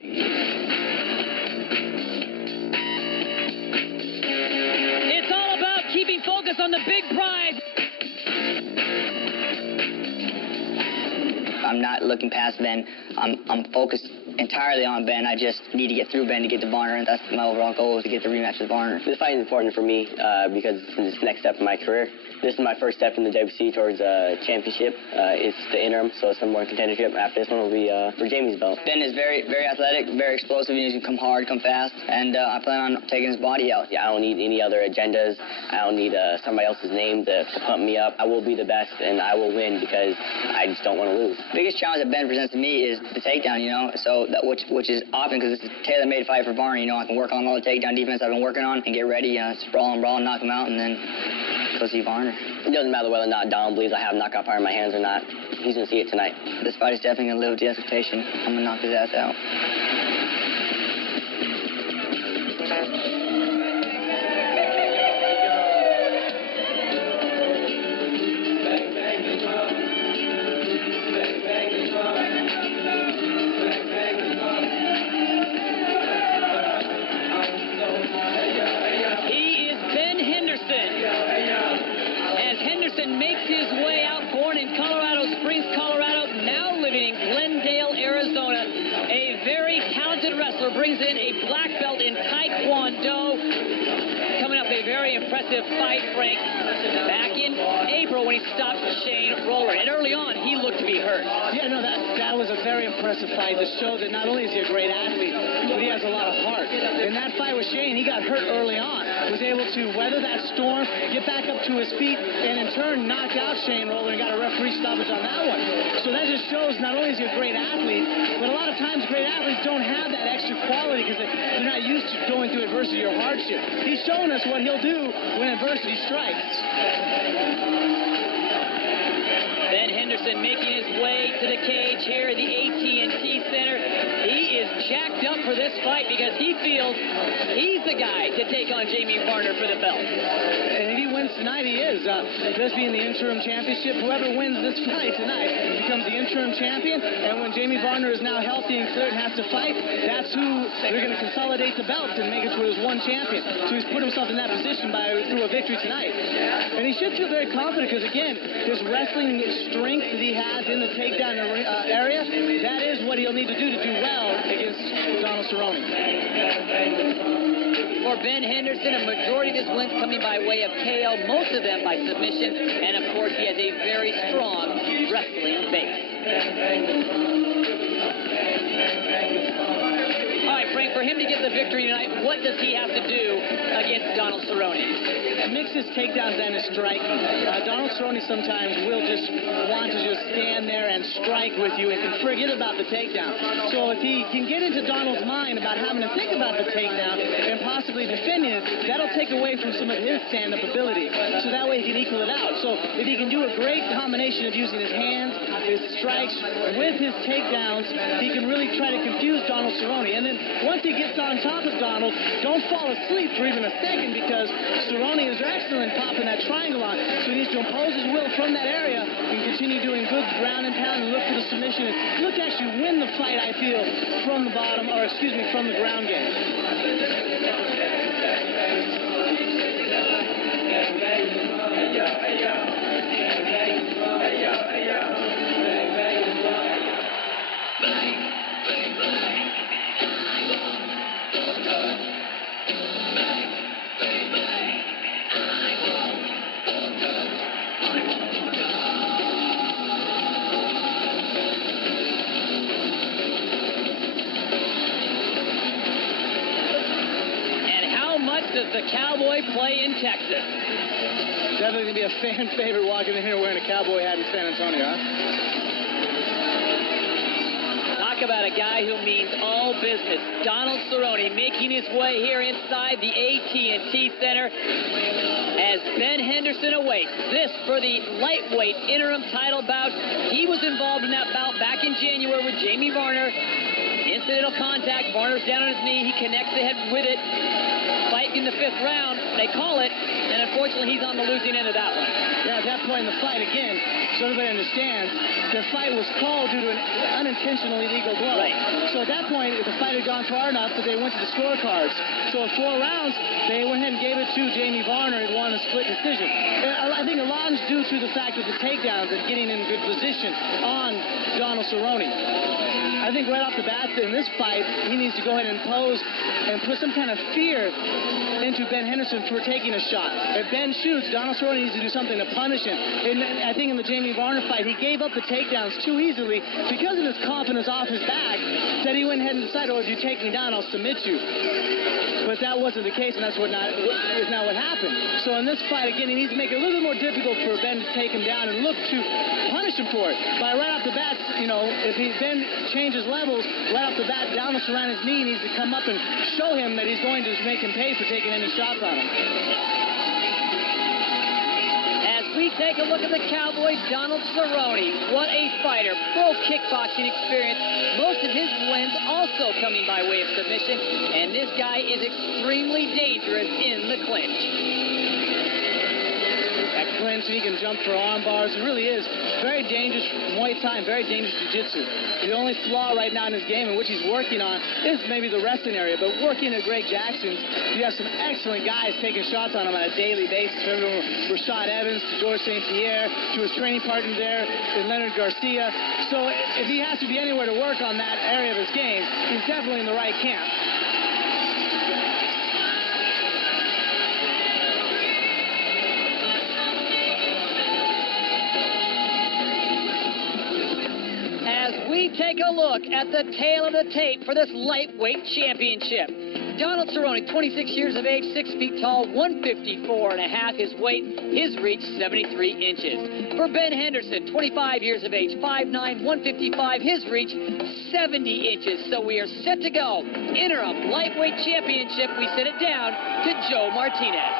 It's all about keeping focus on the big prize. I'm not looking past Ben. I'm focused entirely on Ben. I just need to get through Ben to get to Varner, and that's my overall goal, is to get the rematch with Varner. This fight is important for me because it's the next step in my career. This is my first step in the WC towards a championship. It's the interim, so it's number one contendership. After this one will be for Jamie's belt. Ben is very, very athletic, very explosive. He can come hard, come fast, and I plan on taking his body out. Yeah, I don't need any other agendas. I don't need somebody else's name to pump me up. I will be the best, and I will win because I just don't want to lose. The biggest challenge that Ben presents to me is the takedown, you know, so that, which is often, because it's a tailor-made fight for Varner, you know, I can work on all the takedown defense I've been working on and get ready, sprawl and brawl and knock him out, and then go see Varner. It doesn't matter whether or not Donald believes I have knockout power in my hands or not. He's going to see it tonight. This fight is definitely going to live with the expectation. I'm going to knock his ass out. Makes his way out, born in Colorado Springs, Colorado, now living in Glendale, Arizona. A very talented wrestler, brings in a black belt in Taekwondo. Coming up, a very impressive fight, Frank, back in April when he stopped Shane Roller. And early on, he looked to be hurt. Yeah, no, that was a very impressive fight to show that not only is he a great athlete, but he has a lot of heart. In that fight with Shane, he got hurt early on, was able to weather that storm, get back up to his feet, and in turn knocked out Shane Roller and got a referee stoppage on that one. So that just shows not only is he a great athlete, but a lot of times great athletes don't have that extra quality because they're not used to going through adversity or hardship. He's shown us what he'll do when adversity strikes. Ben Henderson making his way to the cage here at the AT&T Center. He is jacked up for this fight because he feels he's the guy to take on Jamie Varner for the belt. And if he wins tonight, he is. This being the interim championship, whoever wins this fight tonight becomes the interim champion. And when Jamie Varner is now healthy and clear and has to fight, that's who they're going to consolidate the belts and make it to his one champion. So he's put himself in that position through a victory tonight. And he should feel very confident because, again, his wrestling strength that he has in the takedown area, that is what he'll need to do well against Donald Cerrone. For Ben Henderson, a majority of his wins coming by way of KO, most of them by submission, and of course he has a very strong wrestling base. All right, Frank, for him to get the victory tonight, what does he have to do against Donald Cerrone? Mix his takedowns and his striking. Donald Cerrone sometimes will just want to just stand there and strike with you and can forget about the takedown. So if he can get into Donald's mind about having to think about the takedown and possibly defending it, that'll take away from some of his stand-up ability. So that way he can equal it out. So if he can do a great combination of using his hands, his strikes, with his takedowns, he can really try to confuse Donald Cerrone. And then once he gets on top of Donald, don't fall asleep for even a second because Cerrone is excellent popping that triangle on. So he needs to impose his will from that area and continue doing good ground and pound and look for the submission and look to actually win the fight, I feel, from the bottom, or excuse me, from the ground game. Does the Cowboy play in Texas? Definitely going to be a fan favorite walking in here wearing a cowboy hat in San Antonio, huh? Talk about a guy who means all business. Donald Cerrone making his way here inside the AT&T Center as Ben Henderson awaits. This for the lightweight interim title bout. He was involved in that bout back in January with Jamie Varner. Incidental contact. Varner's down on his knee. He connects the head with it. Fight in the 5th round. They call it an unfortunately, he's on the losing end of that one. Yeah, at that point in the fight, again, so everybody understands, the fight was called due to an unintentional illegal blow. Right. So at that point, the fight had gone far enough that they went to the scorecards. So at 4 rounds, they went ahead and gave it to Jamie Varner and won a split decision. I think a lot is due to the fact of the takedowns and getting in good position on Donald Cerrone. I think right off the bat in this fight, he needs to go ahead and pose and put some kind of fear into Ben Henderson for taking a shot. If Ben shoots, Donald Cerrone needs to do something to punish him. And I think in the Jamie Varner fight, he gave up the takedowns too easily because of his confidence off his back that he went ahead and decided, oh, if you take me down, I'll submit you. But that wasn't the case, and that's what is now what happened. So in this fight, again, he needs to make it a little bit more difficult for Ben to take him down and look to punish him for it. By right off the bat, you know, if Ben changes levels, right off the bat, Donald Cerrone's knee needs to come up and show him that he's going to make him pay for taking any shots on him. We take a look at the Cowboy, Donald Cerrone. What a fighter. Pro kickboxing experience. Most of his wins also coming by way of submission. And this guy is extremely dangerous in the clinch. That clinch, he can jump for arm bars. It really is very dangerous Muay Thai and very dangerous jiu-jitsu. The only flaw right now in his game, and which he's working on, is maybe the wrestling area. But working at Greg Jackson's, you have some excellent guys taking shots on him on a daily basis. Everyone from Rashad Evans to George St. Pierre to his training partner there, Leonard Garcia. So if he has to be anywhere to work on that area of his game, he's definitely in the right camp. We take a look at the tail of the tape for this lightweight championship. Donald Cerrone, 26 years of age, 6 feet tall, 154 and a half. His weight, his reach, 73 inches. For Ben Henderson, 25 years of age, 5'9", 155, his reach, 70 inches. So we are set to go. Interim lightweight championship. We set it down to Joe Martinez.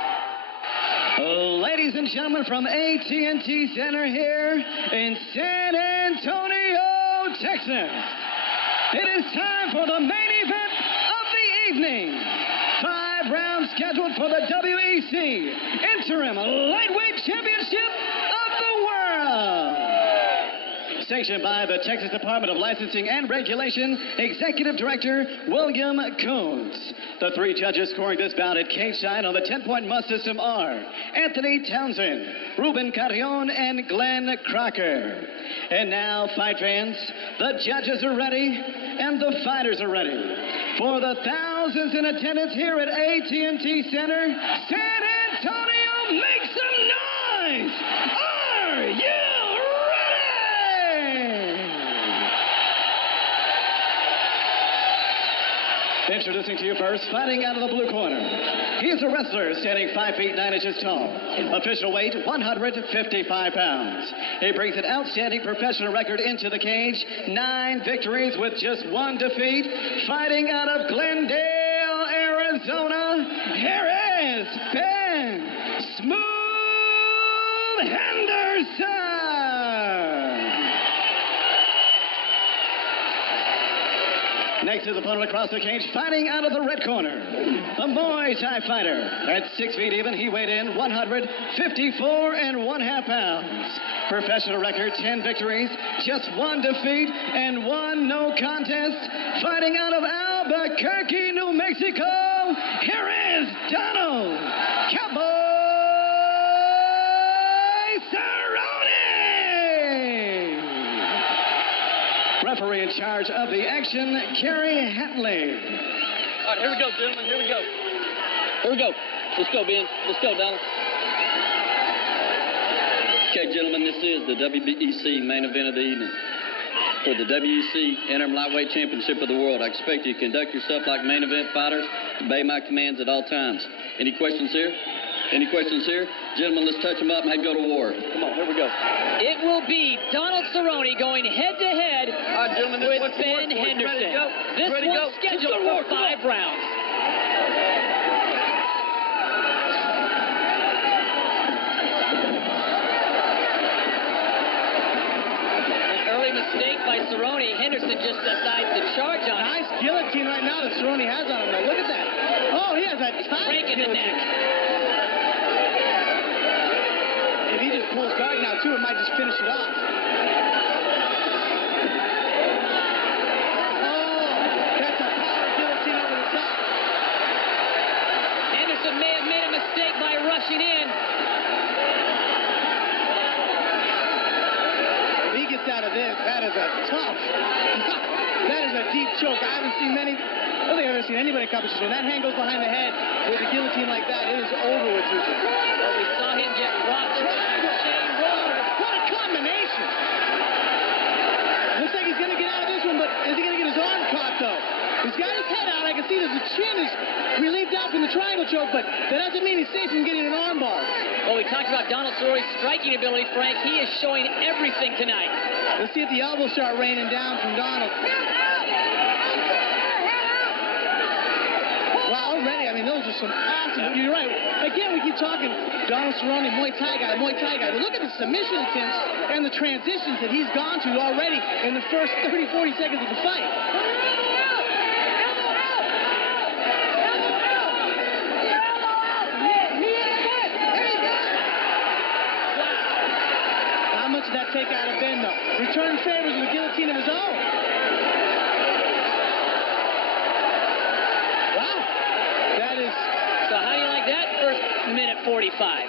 Ladies and gentlemen, from AT&T Center here in San Antonio, Texas, it is time for the main event of the evening. 5 rounds scheduled for the WEC Interim Lightweight Championship of the World. Sanctioned by the Texas Department of Licensing and Regulation, Executive Director William Coons. The 3 judges scoring this bout at cage side on the 10-point must system are Anthony Townsend, Ruben Carrion, and Glenn Crocker. And now, fight fans, the judges are ready and the fighters are ready. For the thousands in attendance here at AT&T Center, San Antonio, make some noise! Are you ready? Introducing to you first, fighting out of the blue corner. He is a wrestler standing 5 feet 9 inches tall. Official weight, 155 pounds. He brings an outstanding professional record into the cage. 9 victories with just 1 defeat. Fighting out of Glendale, Arizona, here is Ben Smooth Henderson. Next is opponent across the cage, fighting out of the red corner. A Muay Thai fighter. At 6 feet even, he weighed in 154 1/2 pounds. Professional record, 10 victories, just 1 defeat, and 1 no contest. Fighting out of Albuquerque, New Mexico, here is Donald Cowboy Cerrone. Referee in charge of the action, Kerry Hatley. All right, here we go, gentlemen. Here we go. Here we go. Let's go, Ben. Let's go, Donald. Okay, gentlemen, this is the WBEC main event of the evening. For the WEC Interim Lightweight Championship of the World, I expect you to conduct yourself like main event fighters, obey my commands at all times. Any questions here? Any questions here? Gentlemen, let's touch them up and go to war. Come on, here we go. It will be Donald Cerrone going head-to-head All right, gentlemen, with Ben Henderson. This one's scheduled for 5 rounds. An early mistake by Cerrone. Henderson just decides to charge on him. Nice guillotine right now that Cerrone has on him. Now look at that. Oh, he has a tight Break in the neck. If he just pulls guard now, too, it might just finish it off. Oh, that's a power guillotine over the top. Henderson may have made a mistake by rushing in. If he gets out of this, that is a tough, that is a deep choke. I haven't seen many, I don't think I've ever seen anybody accomplish this. When that hand goes behind the head with a guillotine like that, it is over with Tutu. Well, we saw him get rocked. Shane Roll. What a combination. Looks like he's going to get out of this one, but is he going to get his arm caught, though? He's got his head out. I can see that the chin is relieved out from the triangle choke, but that doesn't mean he's safe from getting an arm bar. Well, we talked about Donald Cerrone's striking ability, Frank. He is showing everything tonight. Let's see if the elbows start raining down from Donald. Wow, already, I mean, those are some awesome. You're right. Again, we keep talking Donald Cerrone, Muay Thai guy, Muay Thai guy. But look at the submission attempts and the transitions that he's gone to already in the first 30, 40 seconds of the fight. How much did that take out of Ben, though? Return favors with a guillotine of his own. Wow. That is So how do you like that first minute 45?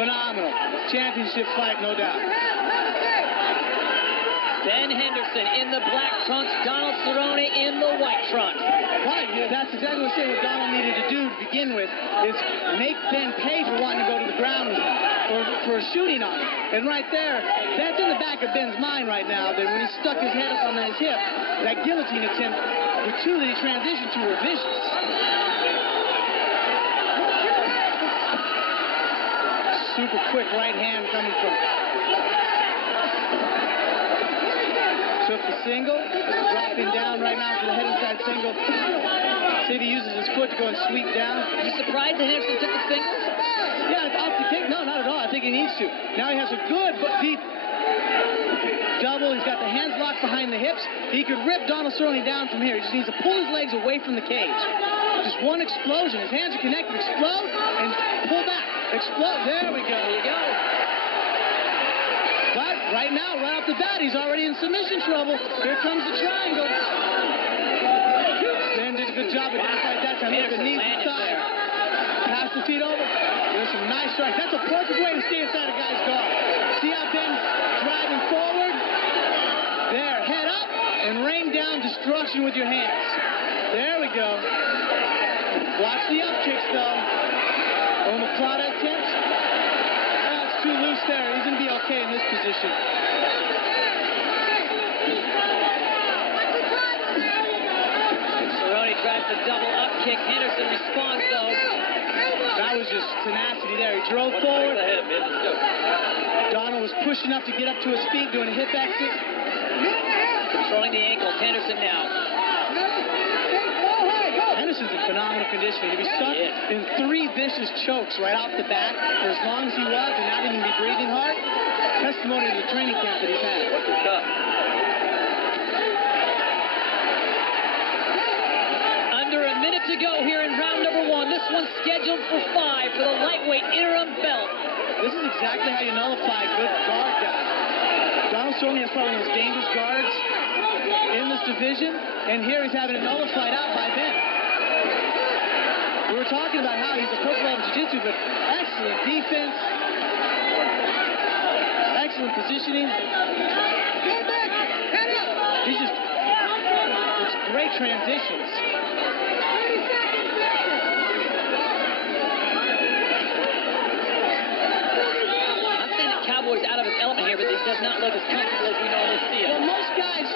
phenomenal. Championship fight, no doubt. Ben Henderson in the black trunks, Donald Cerrone in the white trunks. Right, yeah, that's exactly what I'm saying. What Donald needed to do to begin with is make Ben pay for wanting to go to the ground with him, for shooting on him. And right there, that's in the back of Ben's mind right now, that when he stuck his head up on his hip, that guillotine attempt, the two that he transitioned to were vicious. Super quick right hand coming from. Took the single, dropping down right now for the head inside single. See if he uses his foot to go and sweep down. Are you surprised that Henderson took the single? Yeah, it's off the kick. No, not at all. I think he needs to. Now he has a good but deep double. He's got the hands locked behind the hips. He could rip Donald Cerrone down from here. He just needs to pull his legs away from the cage. Just one explosion. His hands are connected. Explode and pull back. Explode. There we go. There you go. But right now, right off the bat, he's already in submission trouble. Here comes the triangle. Ben did a good job of fight that time. Look, the knees and thigh. Pass the feet over. There's some nice strikes. That's a perfect way to stay inside a guy's guard. See how Ben's driving forward? There, head up and rain down destruction with your hands. There we go. Watch the up kicks, though. Omoplata attempts. That's too loose there. He's going to be okay in this position. Cerrone tries the double up kick. Henderson responds, though. That was just tenacity there. He drove forward. Donald was pushing up to get up to his feet, doing a hip exit. Controlling the ankles. Henderson now. Henderson's in phenomenal condition. He'll be stuck in 3 vicious chokes right off the bat for as long as he was and not even be breathing hard. Testimony to the training camp that he's had. Under a minute to go here in round number 1. This one's scheduled for 5 for the lightweight interim belt. This is exactly how you nullify a good guard guy. Donald Cerrone is probably one of the most dangerous guards in this division, and here he's having it nullified out by Ben. We were talking about how he's a purple belt in jiu-jitsu, but excellent defense, excellent positioning. He's just, it's great transitions. I'm saying that Cowboy's out of his element here, but he does not look as comfortable as we normally see him. Well, most guys,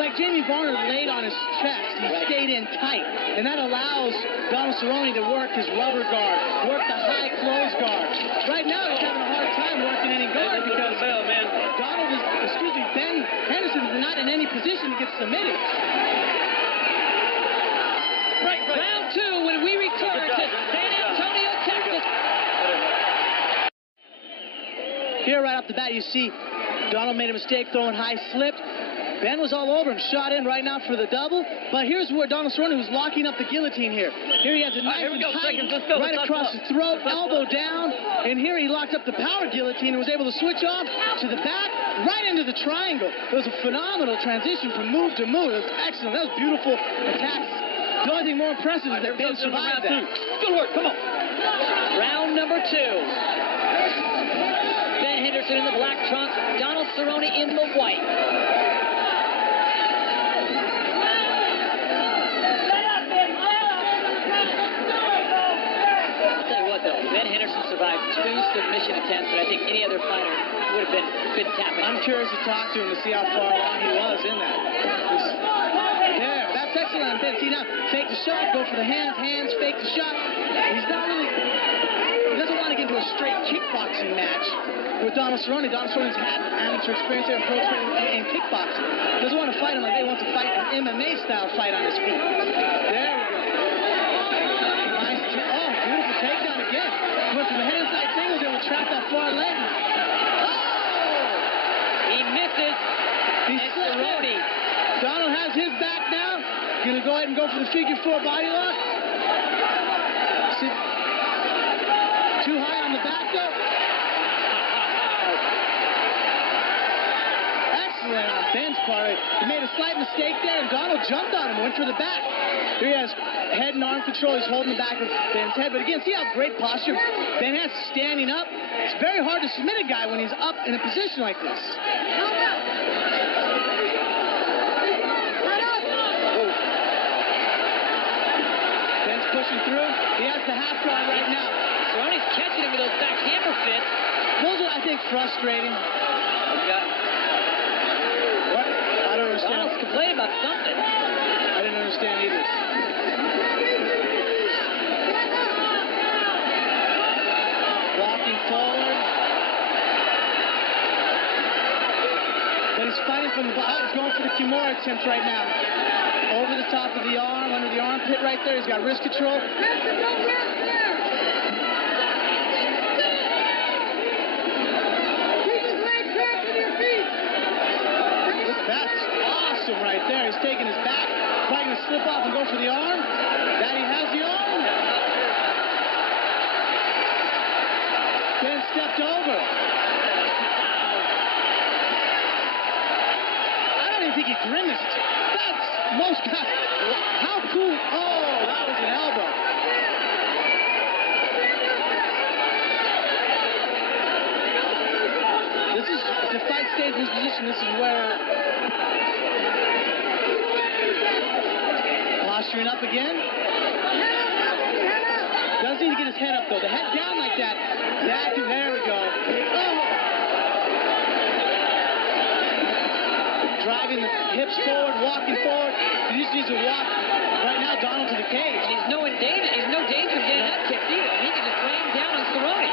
like Jamie Varner, laid on his chest. He stayed in tight, and that allows Donald Cerrone to work his rubber guard, work the high close guard. Right now, he's having a hard time working any guard because Ben Henderson is not in any position to get submitted. Right, round 2 when we return to San Antonio, Texas. Here, right off the bat, you see Donald made a mistake throwing high slip. Ben was all over him, shot in right now for the double. But here's where Donald Cerrone was locking up the guillotine here. Here he has a nice and tight, right across the throat, elbow down. And here he locked up the power guillotine and was able to switch off to the back, right into the triangle. It was a phenomenal transition from move to move. It was excellent. That was beautiful attacks. The only thing more impressive is that Ben survived that. Good work. Come on. Round number 2. Ben Henderson in the black trunks, Donald Cerrone in the white. I'll tell you what, though, Ben Henderson survived 2 submission attempts that I think any other fighter would have been tapping. I'm curious to talk to him to see how far along he was in that. There, that's excellent on Ben. See now, fake the shot, go for the hands, fake the shot. He's not really, he doesn't want to get into a straight kickboxing match with Donald Cerrone. Donald Cerrone's had amateur experience there and pro experience in kickboxing. Doesn't want to fight him like they want to fight an MMA style fight on his feet. There we go. Nice, oh, beautiful takedown again. Went from the head inside singles, able to trap that far leg. He misses. He's Cerrone. Donald has his back now. Gonna go ahead and go for the figure 4 body lock. Too high on the back though. Excellent on Ben's part. He made a slight mistake there, and Donald jumped on him, went for the back. Here he has head and arm control. He's holding the back of Ben's head. But again, see how great posture Ben has standing up? It's very hard to submit a guy when he's up in a position like this. Ben's pushing through. He has the half guard right now. Cerrone's catching him with those back hammer fits. Those are, I think, frustrating. What? I don't understand. Donald's complaining about something. I didn't understand either. Walking forward. But he's fighting from the bottom. He's going for the Kimura attempt right now. Over the top of the arm, under the armpit right there. He's got wrist control. That's awesome right there. He's taking his back, probably going to slip off and go for the arm. That he has the arm. Ben stepped over. I don't even think he grimaced. That's most guys. How cool. Oh, that was an elbow. This is, if the fight stays in this position, this is where posturing up again. Doesn't need to get his head up though. The head down like that. There we go. Oh. Driving the hips forward, walking forward. He just needs to walk right now, Donald, to the cage. He's no danger of getting that kick either. He can just rain down on Cerrone.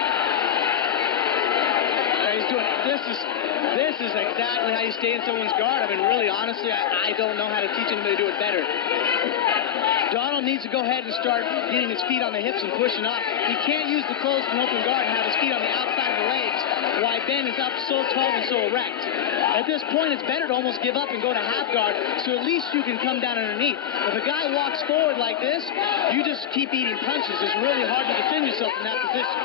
He's doing this is exactly how you stay in someone's guard. I mean, really, honestly, I don't know how to teach anybody to do it better. Donald needs to go ahead and start getting his feet on the hips and pushing up. He can't use the closed and open guard and have his feet on the outside of the legs. Why Ben is up so tall and so erect. At this point, it's better to almost give up and go to half guard, so at least you can come down underneath. If a guy walks forward like this, you just keep eating punches. It's really hard to defend yourself in that position.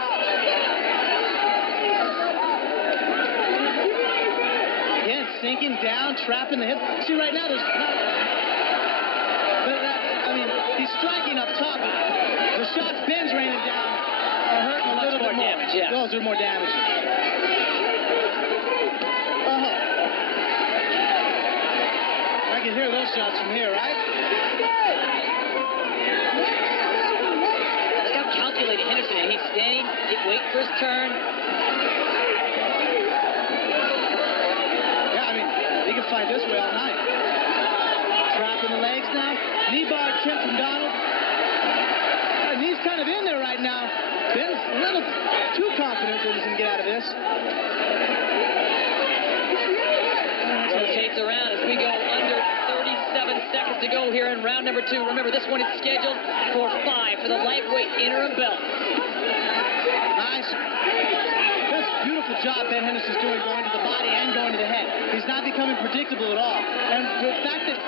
Again, sinking down, trapping the hip. See, right now, there's not... I mean, he's striking up top. The shots Ben's raining down are hurting a little bit more. Damage, yeah. Those are more damage. I can hear those shots from here, right? Look how calculated Henderson is. He's standing, waiting for his turn. Yeah, I mean, he can fight this way all night. Trapping the legs now. Knee bar attempt from Donald. And he's kind of in there right now. Ben's a little too confident that he's going to get out of this. Rotates around as we go under 37 seconds to go here in round number 2. Remember, this one is scheduled for 5 for the lightweight interim belt. Nice. Beautiful job Ben Henderson's doing, going to the body and going to the head. He's not becoming predictable at all. And the fact that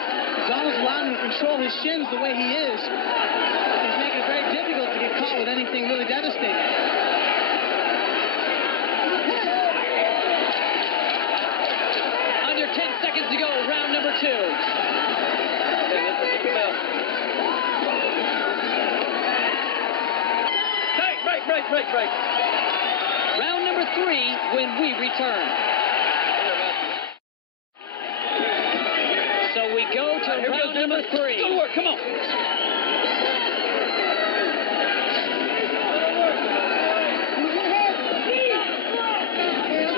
Donald's allowing him to control his shins the way he is making it very difficult to get caught with anything really devastating. Under 10 seconds to go, round number 2. Break. Round number 3 when we return. So we go to round number 3. Go to work, come on.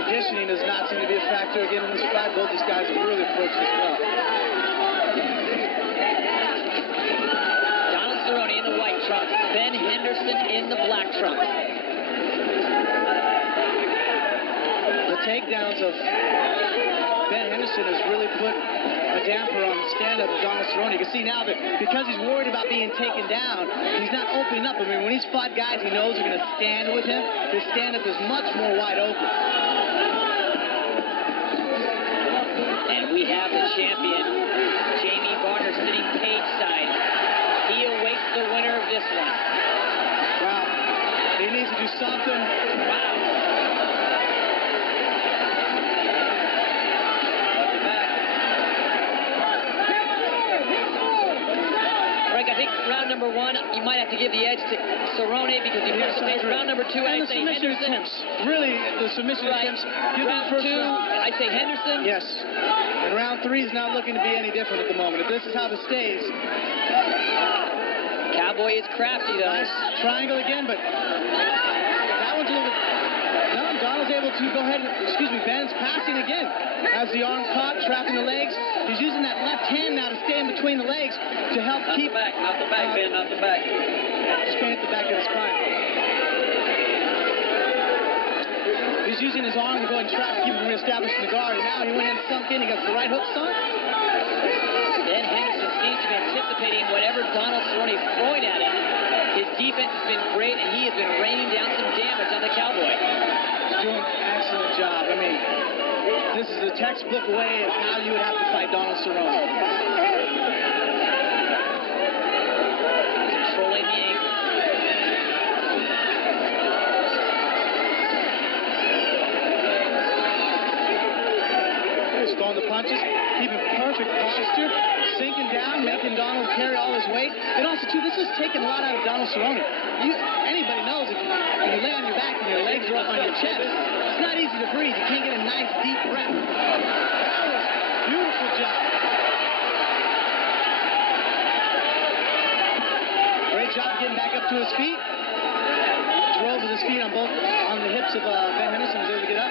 Conditioning does not seem to be a factor again in this fight. Both these guys have really approached this well. Donald Cerrone in the white trunks. Ben Henderson in the black trunks. The takedowns of Ben Henderson has really put a damper on the stand-up of Donald Cerrone. You can see now that because he's worried about being taken down, he's not opening up. I mean, when he's fought guys he knows are going to stand with him, his stand-up is much more wide open. And we have the champion, Jamie Varner, sitting cage side. He awaits the winner of this one. Wow. He needs to do something. Wow. Frank, I think round number 1, you might have to give the edge to Cerrone because he pushed the pace. Round number 2, I say Henderson. Attempts. Really, the submission attempts. Round 2, I say Henderson. Yes. And round 3 is not looking to be any different at the moment. If this is how this stays. Cowboy is crafty, though. Nice triangle again, but that one's a little bit... No, Donald's able to go ahead and... Ben's passing again. Has the arm caught, trapping the legs. He's using that left hand now to stay in between the legs to help keep... Out the back, Ben, out the back. Just going to hit the back of his spine. He's using his arm to go and trap, keep him reestablished in the guard. And now he went and sunk in. He got the right hook sunk. Ben Henderson seems to be anticipating whatever Donald Cerrone is throwing at him. His defense has been great, and he has been raining down some damage on the Cowboy. He's doing an excellent job. I mean, this is a textbook way of how you would have to fight Donald Cerrone. Controlling the ankle. He's throwing the punches, keeping perfect posture, sinking down, making Donald carry all his weight. And also, too, this is taking a lot out of Donald Cerrone. Anybody knows if you lay on your back and your legs are up on your chest, it's not easy to breathe. You can't get a nice, deep breath. That was a beautiful job. Great job getting back up to his feet. Drove with his feet on the hips of Ben Henderson. Was able to get up.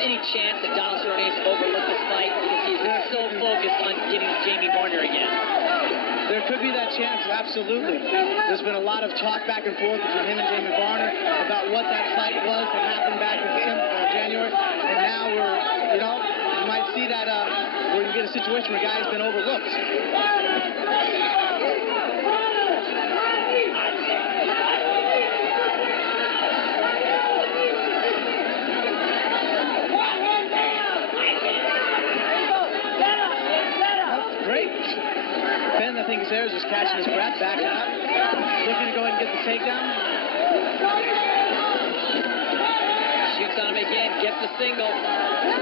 Any chance that Donald Cerrone has overlooked this fight because he's so focused on getting Jamie Varner again? There could be that chance, absolutely. There's been a lot of talk back and forth between him and Jamie Varner about what that fight was that happened back in January. And now you might see that we're going to get a situation where a guy's been overlooked. Ben, I think, is there, is just catching his breath, backing up, looking to go ahead and get the takedown. Shoots on him again, gets the single.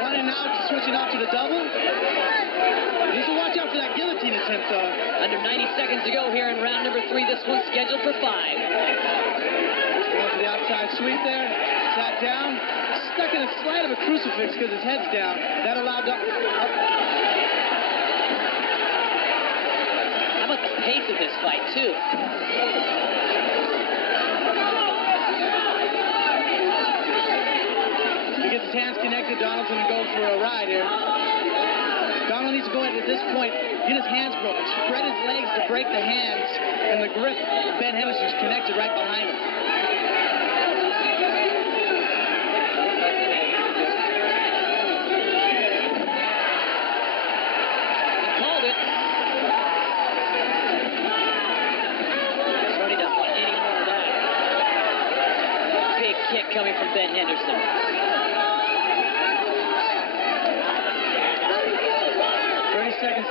Running out, switching out to the double. Needs to watch out for that guillotine attempt, though. Under 90 seconds to go here in round number 3. This one's scheduled for 5. Going for the outside sweep there. Sat down. Stuck in a slight of a crucifix because his head's down. That allowed... How about the pace of this fight, too? He gets his hands connected. Donald's going to go for a ride here. Donald needs to go ahead at this point, get his hands broken, spread his legs to break the hands, and the grip of Ben Henderson is connected right behind him.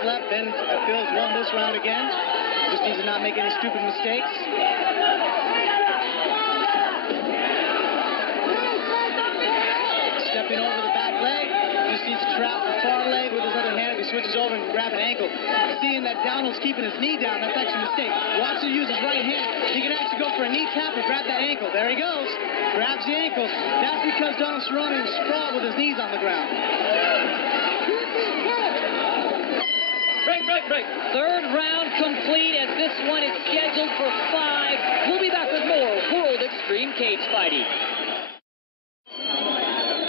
left. Ben Phil's won this round again. Just needs to not make any stupid mistakes. Stepping over the back leg. Just needs to trap the far leg with his other hand. If he switches over and grab an ankle. Seeing that Donald's keeping his knee down, that's actually a mistake. Watch him use his right hand. He can actually go for a knee tap or grab that ankle. There he goes. Grabs the ankle. That's because Donald Cerrone was sprawled with his knees on the ground. Break. Third round complete as this one is scheduled for 5. We'll be back with more World Extreme Cage Fighting.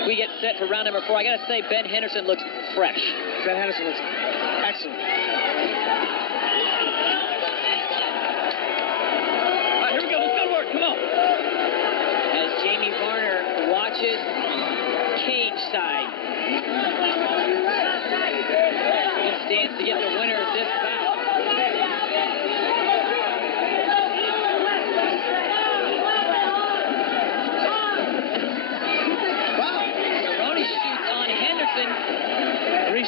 We get set for round number 4. I got to say, Ben Henderson looks fresh. Ben Henderson looks excellent. All right, here we go. Let's go to work. Come on. As Jamie Varner watches cage side. He stands to get the winner of this bout.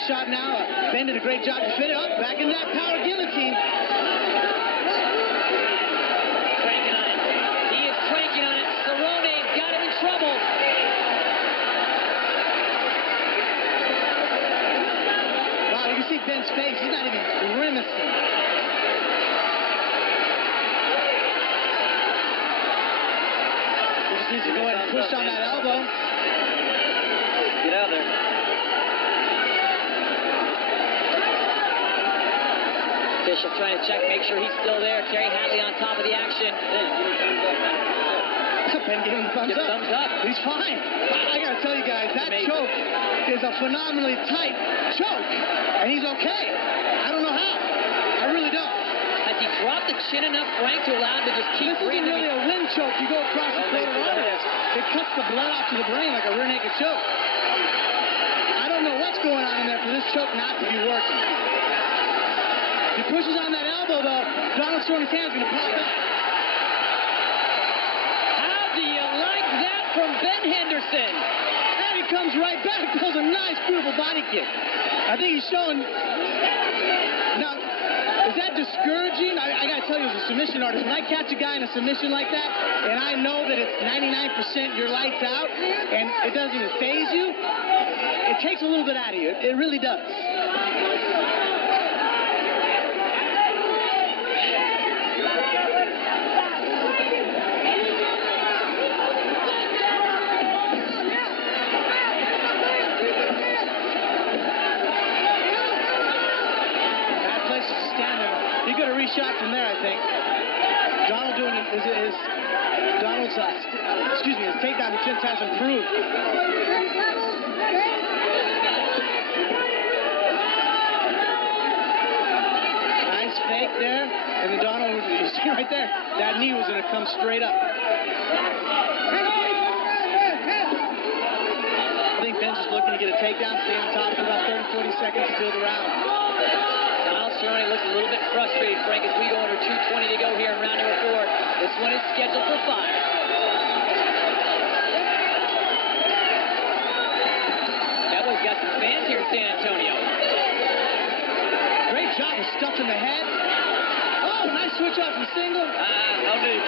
Shot now. Ben did a great job to fit it up. Back in that power guillotine. Cranking on it. He is cranking on it. Cerrone got him in trouble. Wow, you can see Ben's face. He's not even grimacing. He just needs to go ahead and push on that elbow. Get out there. Bishop trying to check, make sure he's still there. Terry Hatley on top of the action. Ben gave him a thumbs up. Thumbs up. He's fine. I gotta tell you guys, that choke is a phenomenally tight choke, and he's okay. I don't know how. I really don't. Has he dropped the chin enough, Frank, to allow him to just keep breathing? This isn't really a wind choke. You go across the throat of arteries. It cuts the blood off to the brain like a rear naked choke. I don't know what's going on in there for this choke not to be working. He pushes on that elbow, though. Donald Cerrone's hand's going to pop up. How do you like that from Ben Henderson? And he comes right back. Does a nice, beautiful body kick. I think he's showing... Now, is that discouraging? I got to tell you, as a submission artist, when I catch a guy in a submission like that, and I know that it's 99% your lights out, and it doesn't even faze you, it takes a little bit out of you. It really does. Shot from there, I think. Donald doing his takedown attempt has improved. Nice fake there, and then Donald, you see right there, that knee was going to come straight up. I think Ben's just looking to get a takedown, stay on top for about 30-40 seconds until the round. Cerrone looks a little bit frustrated, Frank, as we go under 2:20 to go here in round number 4. This one is scheduled for 5. That one's got some fans here in San Antonio. Great job of stuffing the head. Oh, nice switch off from single. No need.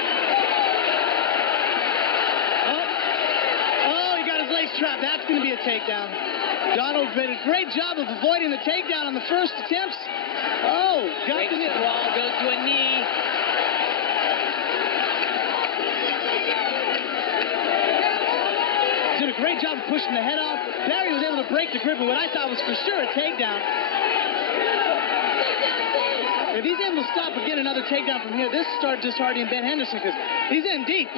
Oh, he got his lace trap. That's going to be a takedown. Donald did a great job of avoiding the takedown on the first attempts. Oh, got the knee. Sprawl goes to a knee. Did a great job of pushing the head off. Barry was able to break the grip of what I thought was for sure a takedown. If he's able to stop and get another takedown from here, this starts disheartening Ben Henderson because he's in deep.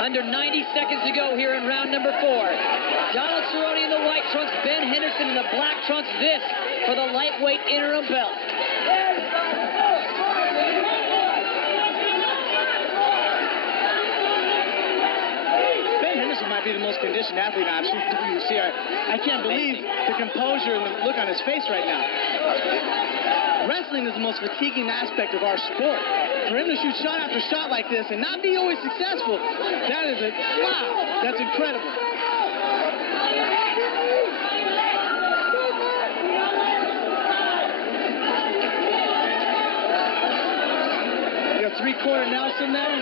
Under 90 seconds to go here in round number 4. Donald Cerrone in the white trunks, Ben Henderson in the black trunks. This for the lightweight interim belt. Ben Henderson might be the most conditioned athlete I've seen in the UFC. I can't believe the composure and the look on his face right now. Wrestling is the most fatiguing aspect of our sport. For him to shoot shot after shot like this and not be always successful, that is wow, that's incredible. three-quarter Nelson there.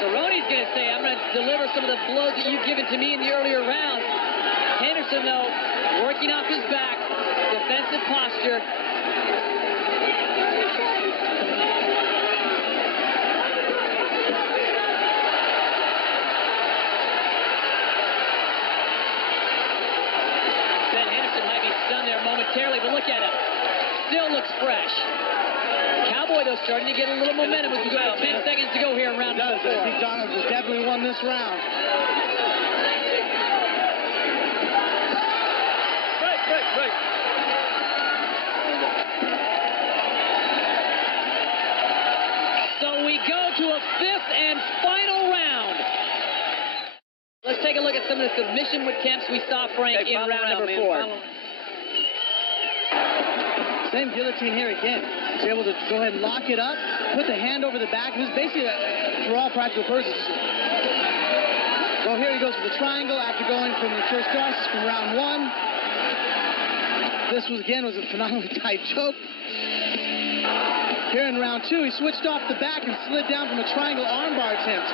Cerrone's going to say, I'm going to deliver some of the blows that you've given to me in the earlier rounds. Henderson, though, working off his back, defensive posture. Ben Henderson might be stunned there momentarily, but look at him. Still looks fresh. Cowboy, though, starting to get a little momentum as we go 10 seconds to go here in round number 4. I think Donald has definitely won this round. Right. So we go to a 5th and final round. Let's take a look at some of the submission attempts we saw, Frank, in round number 4. Same guillotine here again. He's able to go ahead and lock it up, put the hand over the back. This is basically, for all practical purposes. Well, here he goes with the triangle after going from the first tosses from round 1. This was a phenomenally tight choke. Here in round 2, he switched off the back and slid down from a triangle armbar attempt.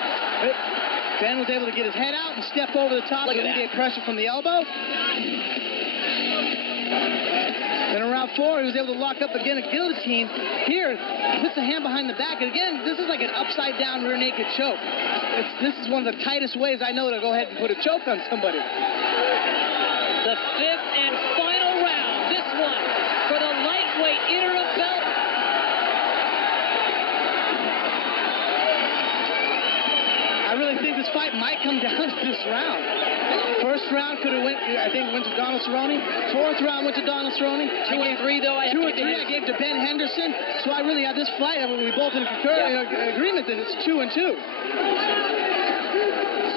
Ben was able to get his head out and step over the top to alleviate pressure from the elbow. And in round 4, he was able to lock up again a guillotine. Here, puts the hand behind the back. And again, this is like an upside-down rear naked choke. This is one of the tightest ways I know to go ahead and put a choke on somebody. The 5th and final round. This one for the lightweight interim belt. I really think this fight might come down to this round. First round could have went to Donald Cerrone. 4th round went to Donald Cerrone. 2 and 3, though. 2 and 3 I gave to Ben Henderson. So I really have this fight. We both in agreement that it's 2 and 2.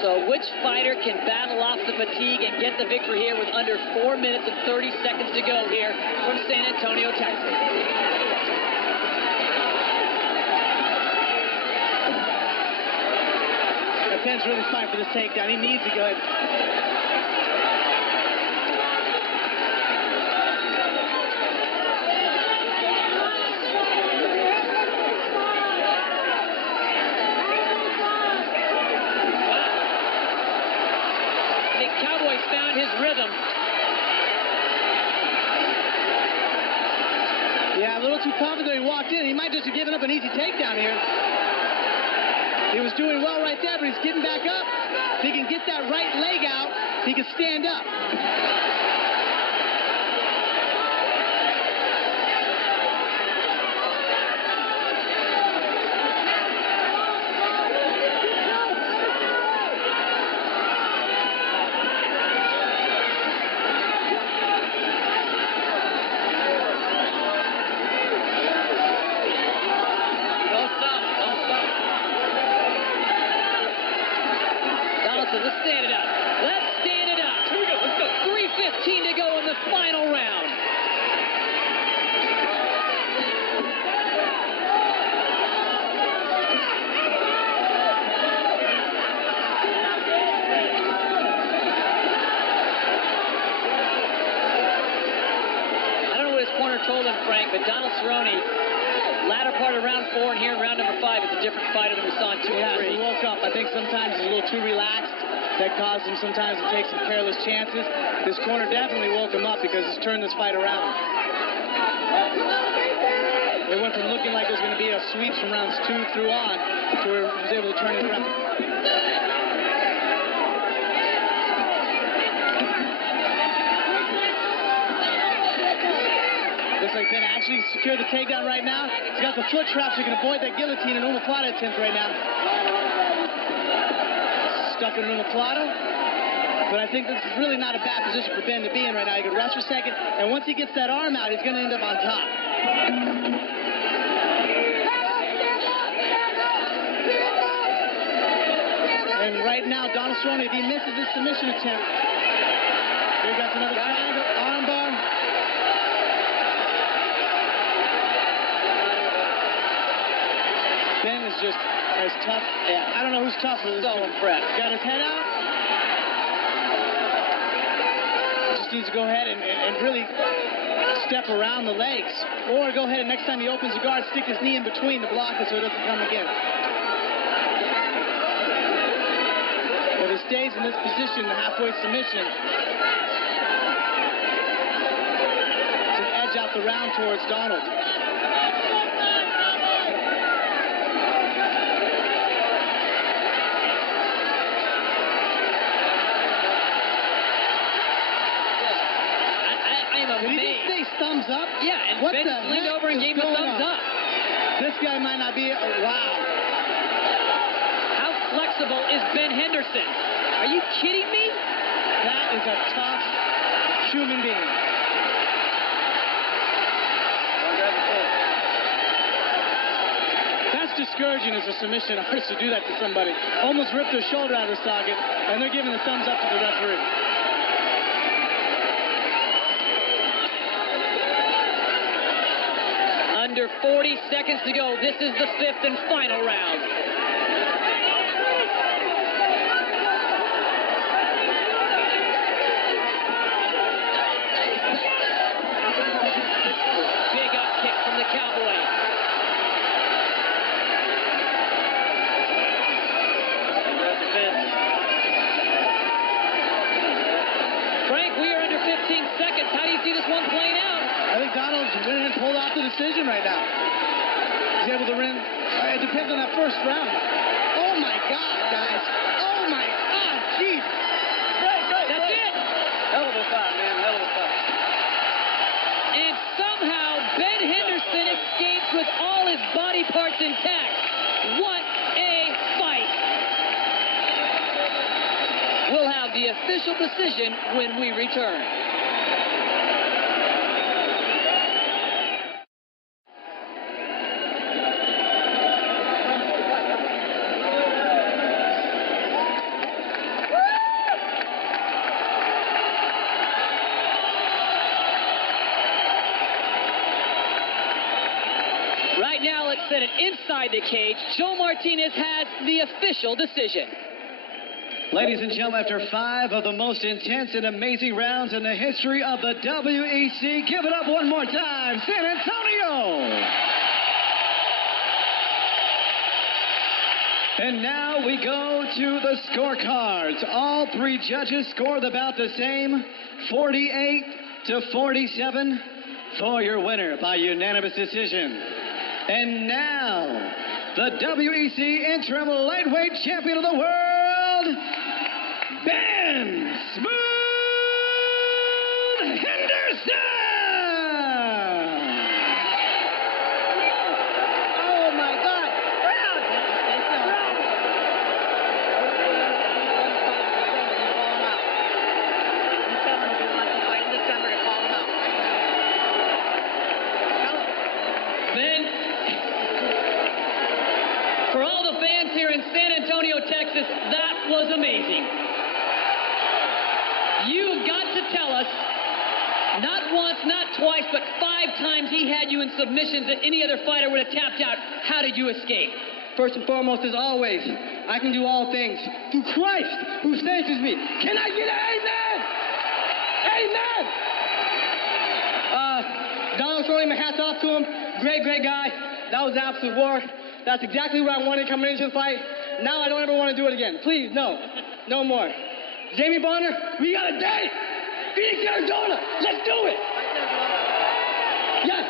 So which fighter can battle off the fatigue and get the victory here with under 4 minutes and 30 seconds to go here from San Antonio, Texas? Ben's really fighting for this takedown. He needs to go ahead. The Cowboys found his rhythm. Yeah, a little too confident he walked in. He might just have given up an easy takedown here. He was doing well right there, but he's getting back up. If he can get that right leg out, he can stand up. Let's stand it up. Let's stand it up. Here we go. Let's go. 3:15 to go in the final round. I don't know what his corner told him, Frank, but Donald Cerrone, latter part of round 4 and here in round number 5 is a different fighter than we saw in 2 and 3. He woke up. I think sometimes he's a little too relaxed. That caused him sometimes to take some careless chances. This corner definitely woke him up because he's turned this fight around. It went from looking like it was going to be a sweep from rounds 2 through on to where he was able to turn it around. Looks like Ben actually secured the takedown right now. He's got the foot trap so he can avoid that guillotine and omoplata attempt right now. Stuck in an omoplata. But I think this is really not a bad position for Ben to be in right now. He could rest for a second, and once he gets that arm out, he's going to end up on top. And right now, Donald Cerrone, if he misses this submission attempt, here he got another triangle, armbar. Ben is just as tough. Yeah. I don't know who's tougher. So impressed. Got his head out. Just needs to go ahead and really step around the legs. Or go ahead and next time he opens the guard, stick his knee in between the blockers so it doesn't come again. If he stays in this position, the halfway submission, to edge out the round towards Donald. Did he just say thumbs up? Yeah, and what Ben leaned over and gave him a thumbs up. This guy might not be, wow. How flexible is Ben Henderson? Are you kidding me? That is a tough human being. That's discouraging as a submission artist to do that to somebody. Almost ripped their shoulder out of the socket, and they're giving the thumbs up to the referee. Under 40 seconds to go. This is the 5th and final round. Big up kick from the Cowboy. Frank, we are under 15 seconds. How do you see this one playing out? I think Donald's went ahead and pulled off the decision right now. He's able to win. It depends on that first round. Oh, my God, guys. Oh, my God, jeez. That's it. Hell of a fight, man. Hell of a fight. And somehow Ben Henderson escapes with all his body parts intact. What a fight. We'll have the official decision when we return. Right now, let's set it inside the cage. Joe Martinez has the official decision. Ladies and gentlemen, after 5 of the most intense and amazing rounds in the history of the WEC, give it up one more time, San Antonio! And now we go to the scorecards. All 3 judges scored about the same, 48-47 for your winner by unanimous decision. And now, the WEC interim lightweight champion of the world, Ben Smooth Henderson! Oh, my God. Ben, for all the fans here in San Antonio, Texas, that was amazing. You've got to tell us, not once, not twice, but 5 times he had you in submissions that any other fighter would have tapped out. How did you escape? First and foremost, as always, I can do all things through Christ who strengthens me. Can I get an amen? Amen! Donald Cerrone, my hat's off to him. Great guy. That was absolute war. That's exactly what I wanted coming into the fight. Now I don't ever want to do it again. Please, no. No more. Jamie Bonner, we got a date! Phoenix, Arizona! Let's do it! Yes!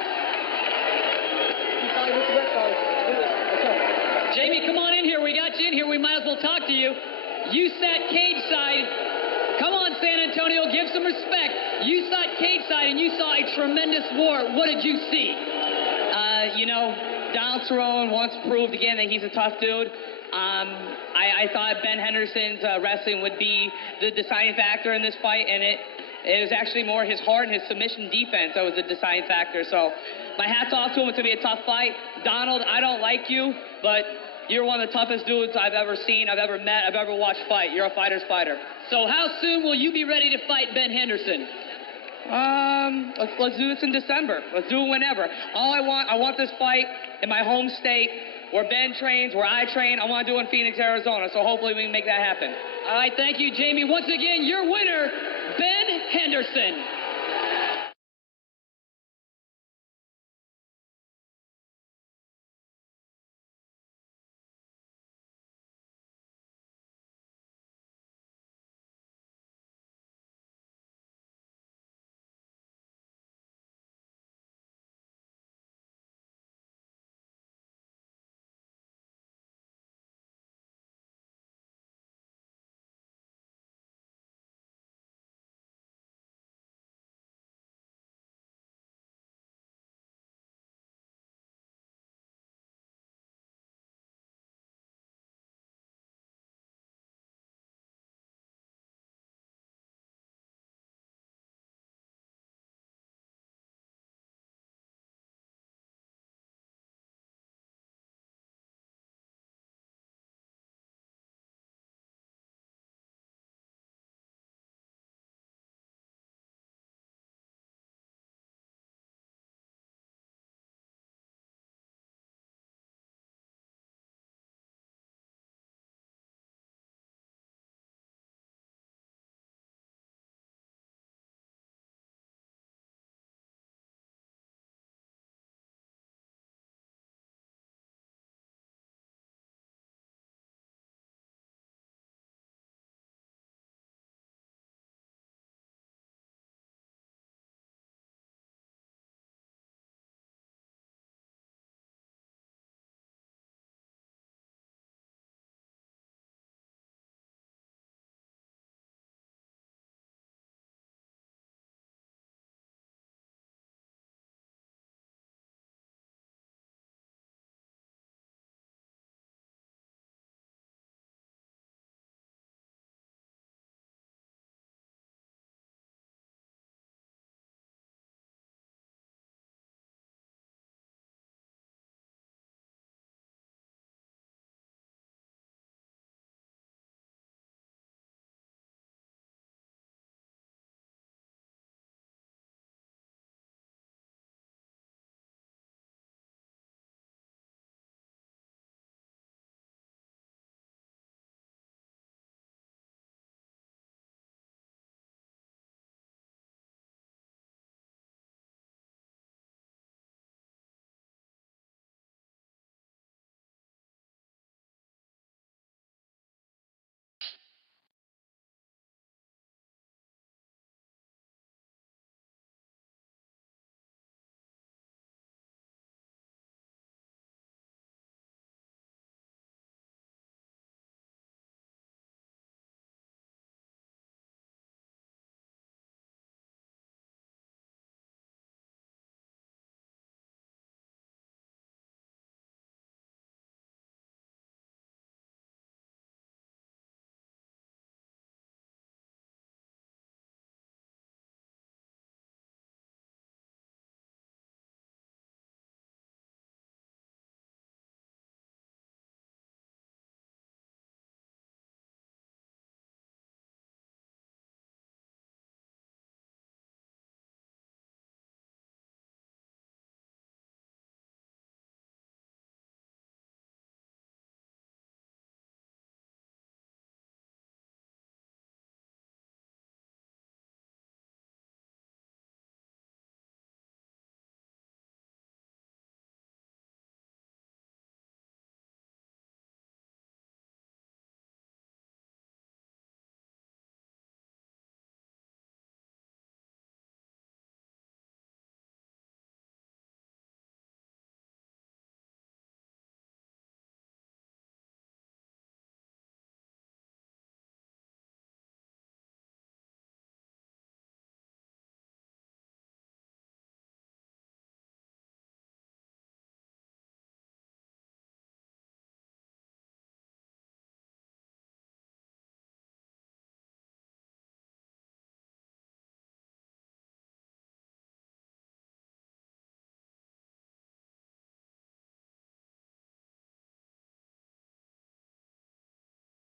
Jamie, come on in here. We got you in here. We might as well talk to you. You sat cage side. Come on, San Antonio, give some respect. You sat cage side and you saw a tremendous war. What did you see? Donald Cerrone once proved again that he's a tough dude. I thought Ben Henderson's wrestling would be the deciding factor in this fight, and it was actually more his heart and his submission defense that was the deciding factor. So my hat's off to him. It's going to be a tough fight. Donald, I don't like you, but you're one of the toughest dudes I've ever seen, I've ever met, I've ever watched fight. You're a fighter's fighter. So how soon will you be ready to fight Ben Henderson? Let's do this in December. Let's do it whenever. I want this fight in my home state where Ben trains, where I train. I want to do it in Phoenix, Arizona. So hopefully we can make that happen. All right, thank you, Jamie. Once again, your winner, Ben Henderson.